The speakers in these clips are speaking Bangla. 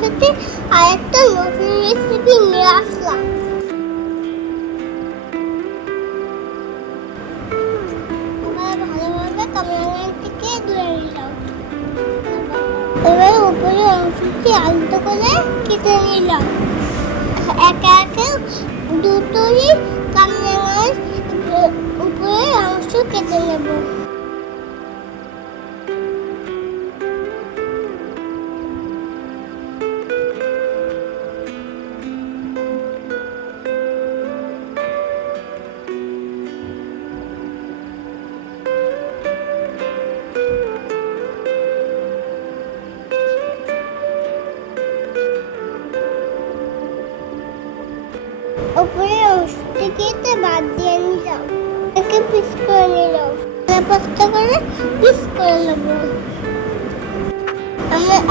সাথে আরেকটা নতুন রেসিপি নিয়ে আসলাম। এবার ভালোভাবে ক্যামেরাম্যানটিকে ধুয়ে নিলাম। এবার উপরে অংশটি আলতো করে কেটে নিলাম। একে একে দুটোই ক্যামেরাম্যান উপরে অংশ কেটে নেব। উপরে অংশটিকে বাদ দিয়ে নিলাম। একে পিস করে নিলাম। পাঁচটা করে পিস করে নেব।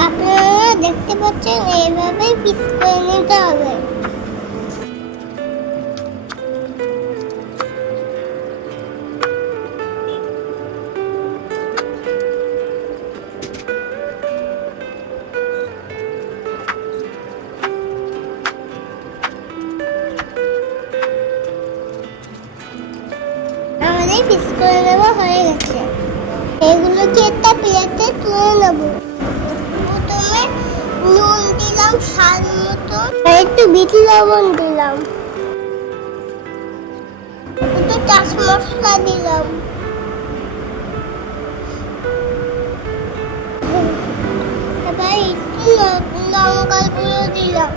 আপনারা দেখতে পাচ্ছেন এইভাবে পিস করে নিতে হবে। আমাদের পিস করে নেওয়া হয়ে গেছে। এগুলোকে একটা প্লেটে তুলে নেব। প্রথমে নুন দিলাম স্বাদ মতো, একটু বিট লবণ দিলাম, একটু চাট মশলা দিলাম, এবার একটু লঙ্কার গুঁড়ো দিলাম।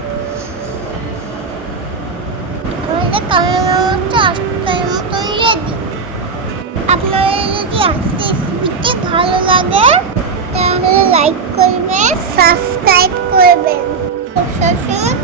আমাদের কালারটা আজকের মতন রেডি। আপনাদের যদি আজকের রেসিপিটি ভালো লাগে তাহলে লাইক করবেন, সাবস্ক্রাইব করবেন, সবসময়